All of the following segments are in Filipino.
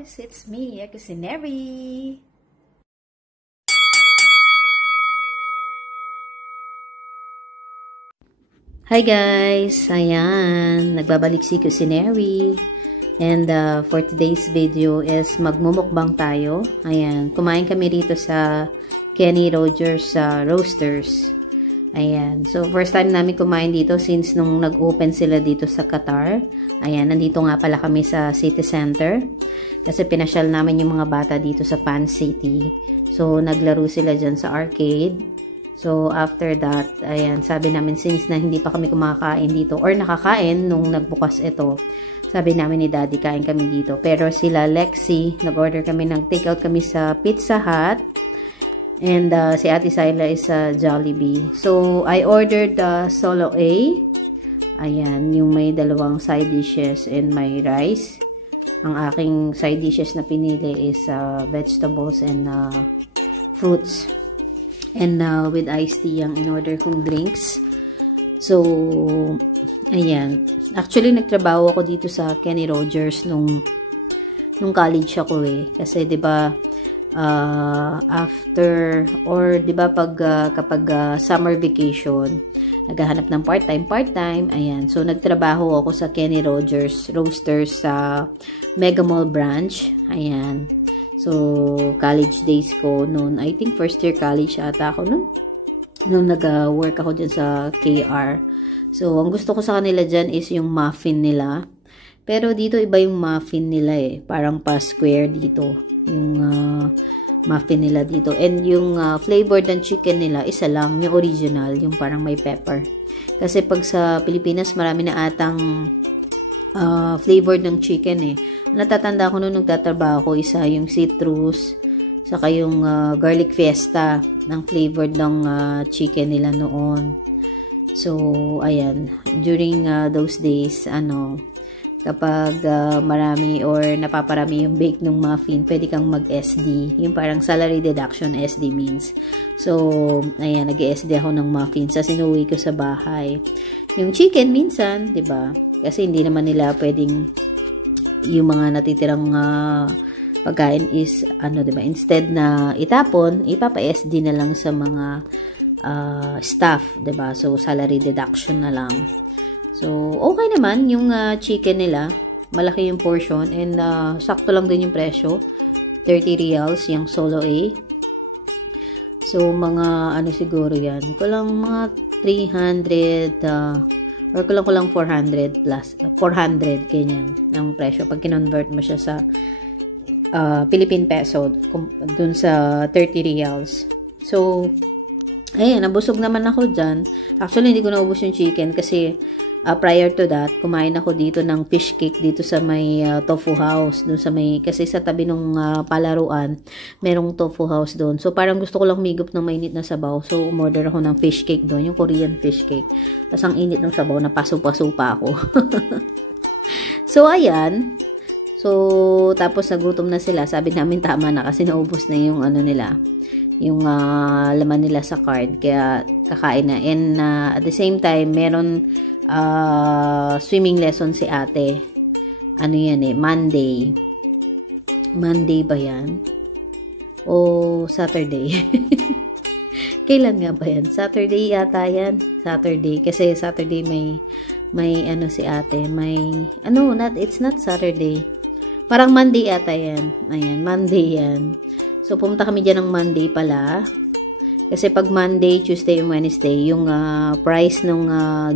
course, it's me, Kusineri. Hi guys! Ayan, nagbabalik si Kusineri. And for today's video is magmumukbang tayo. Ayan, kumain kami rito sa Kenny Rogers Roasters. Ayan, so first time namin kumain dito since nung nag-open sila dito sa Qatar. Ayan, nandito nga pala kami sa City Center. Kasi pinasyal namin yung mga bata dito sa Fan City. So, naglaro sila dyan sa arcade. So, after that, ayan, sabi namin since na hindi pa kami kumakain dito or nakakain nung nagbukas ito, sabi namin ni Daddy, kain kami dito. Pero sila Lexi, nag-order kami nag-takeout kami sa Pizza Hut. And si Ate Syla is sa Jollibee. So, I ordered Solo A. Ayan, yung may dalawang side dishes and may rice. Ang aking side dishes na pinili is vegetables and fruits. And with iced tea ang in-order kong drinks. So, ayan. Actually, nagtrabaho ako dito sa Kenny Rogers nung college ako eh. Kasi, di ba, after, or di ba, kapag summer vacation, naghahanap ng part-time, ayan. So, nagtrabaho ako sa Kenny Rogers Roasters sa Mega Mall branch. Ayan. So, college days ko noon, I think first year college ata ako noon. Nung nag-work ako dyan sa KR. So, ang gusto ko sa kanila dyan is yung muffin nila. Pero dito iba yung muffin nila eh. Parang pa-square dito. Yung muffin nila dito. And yung flavored ng chicken nila, isa lang. Yung original. Yung parang may pepper. Kasi pag sa Pilipinas, marami na atang flavored ng chicken eh. Natatanda ko nung nagtatrabaho ko, isa yung citrus, saka yung garlic fiesta ng flavored ng chicken nila noon. So, ayan. During those days, kapag marami or napaparami yung bake ng muffin, pwede kang mag-SD. Yung parang salary deduction, SD means. So, ayan, nag-SD ako ng muffin sa sinuwi ko sa bahay. Yung chicken, minsan, diba? Kasi hindi naman nila pwedeng yung mga natitirang pagkain is, diba? Instead na itapon, ipapa-SD na lang sa mga staff, diba? So, salary deduction na lang. So, okay naman yung chicken nila. Malaki yung portion and sakto lang din yung presyo. 30 reals yung Solo A. So, mga siguro yan. Kulang mga 300 or kulang 400 plus 400 ganyan ang presyo pag kinonvert mo siya sa Philippine peso dun sa 30 reals. So, ayan, nabusog naman ako dyan. Actually, hindi ko naubos yung chicken kasi prior to that, kumain ako dito ng fish cake dito sa may tofu house. Dun sa may, kasi sa tabi ng palaruan, merong tofu house doon. So, parang gusto ko lang migop ng mainit na sabaw. So, umorder ako ng fish cake doon, yung Korean fish cake. Tapos, ang init ng sabaw, napaso-paso pa ako. So, ayan. So, tapos nagutom na sila. Sabi namin tama na kasi naubos na yung nila. Yung laman nila sa card. Kaya, kakain na. And at the same time, meron swimming lesson si ate. Ano yan eh, Monday. Monday ba yan? O Saturday? Kailan nga ba yan? Saturday yata yan. Saturday. Kasi Saturday may si ate. May, it's not Saturday. Parang Monday yata yan. Ayan, Monday yan. So, pumunta kami dyan ng Monday pala. Kasi pag Monday, Tuesday, and Wednesday, yung price ng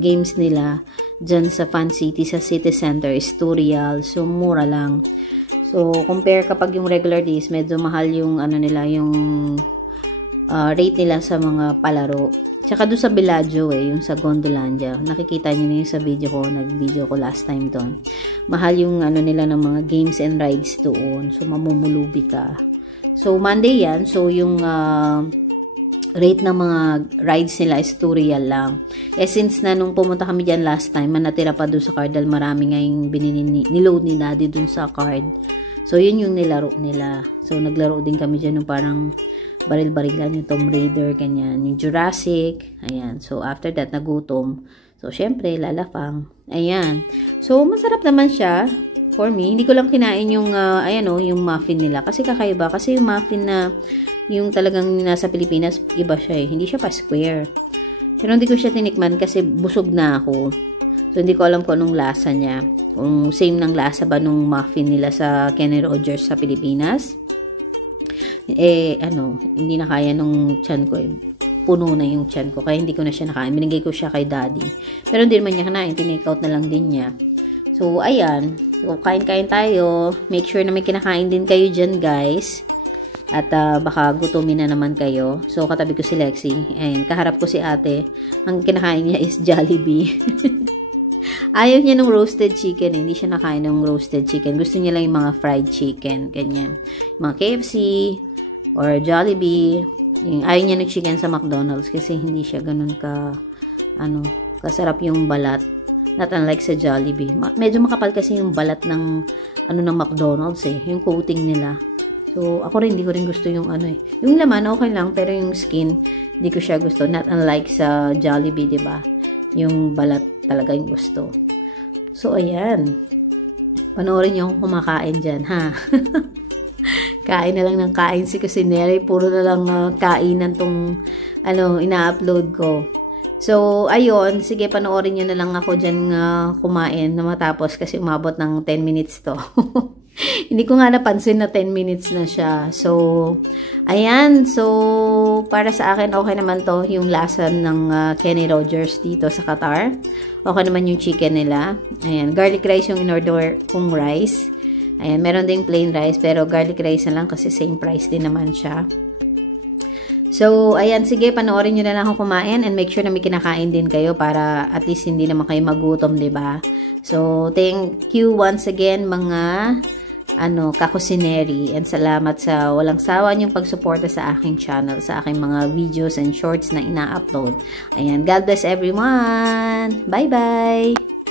games nila dyan sa Fan City, sa City Center is 2 reals. So, mura lang. So, compare kapag yung regular days, medyo mahal yung nila, yung rate nila sa mga palaro. Tsaka doon sa Bellagio yung sa Gondolandia. Nakikita nyo na yung sa video ko, nag-video ko last time doon. Mahal yung nila ng mga games and rides doon. So, mamumulubi ka. So, Monday yan. So, yung rate ng mga rides nila is 2 real lang. Eh, since na nung pumunta kami dyan last time, natira pa doon sa card dahil marami nga yung niload ni Daddy doon sa card. So, yun yung nilaro nila. So, naglaro din kami dyan ng parang baril-barilan, yung Tomb Raider, ganyan. Yung Jurassic, ayan. So, after that, nagutom. So, syempre, lalapang. Ayan. So, masarap naman siya. for me. Hindi ko lang kinain yung, ayan o, yung muffin nila. Kasi kakaiba. Kasi yung muffin na, yung talagang nasa Pilipinas, iba siya eh. Hindi siya pa square. Pero hindi ko siya tinikman kasi busog na ako. So, hindi ko alam kung anong lasa niya. Kung same ng lasa ba nung muffin nila sa Kenny Rogers sa Pilipinas. Eh, hindi na kaya nung tiyan ko eh. Puno na yung tiyan ko. Kaya hindi ko na siya nakain. Binigay ko siya kay daddy. Pero hindi naman niya kinain. Tinake out na lang din niya. So, ayan. So, kain-kain tayo. Make sure na may kinakain din kayo dyan, guys. At baka gutumin na naman kayo. So, katabi ko si Lexi. Ayan, kaharap ko si ate. Ang kinakain niya is Jollibee. Ayaw niya ng roasted chicken. Hindi siya nakain ng roasted chicken. Gusto niya lang yung mga fried chicken. Ganyan. Mga KFC or Jollibee. Ayaw niya ng chicken sa McDonald's kasi hindi siya ganun kasarap yung balat. Not unlike sa Jollibee. Medyo makapal kasi yung balat ng ng McDonald's eh. Yung coating nila. So, ako rin, hindi ko rin gusto yung Yung laman, okay lang. Pero yung skin, hindi ko siya gusto. Not unlike sa Jollibee, diba? Yung balat talaga yung gusto. So, ayan. Panoorin niyo kung kumakain dyan, ha? Kain na lang ng kain si Cusineri. Puro na lang kainan tong ina-upload ko. So, ayun. Sige, panoorin nyo na lang ako dyan kumain na matapos kasi umabot ng 10 minutes to. Hindi ko nga napansin na 10 minutes na siya. So, ayan. So, para sa akin, okay naman to yung lasa ng Kenny Rogers dito sa Qatar. Okay naman yung chicken nila. Ayan. Garlic rice yung in-order kong rice. Ayan. Meron ding plain rice pero garlic rice na lang kasi same price din naman siya. So, ayan, sige, panoorin nyo na lang ako kumain and make sure na may kinakain din kayo para at least hindi naman kayo magutom, diba? So, thank you once again mga kakusineri, and salamat sa walang sawa niyong pagsuporta sa aking channel, sa aking mga videos and shorts na ina-upload. Ayan, God bless everyone! Bye-bye!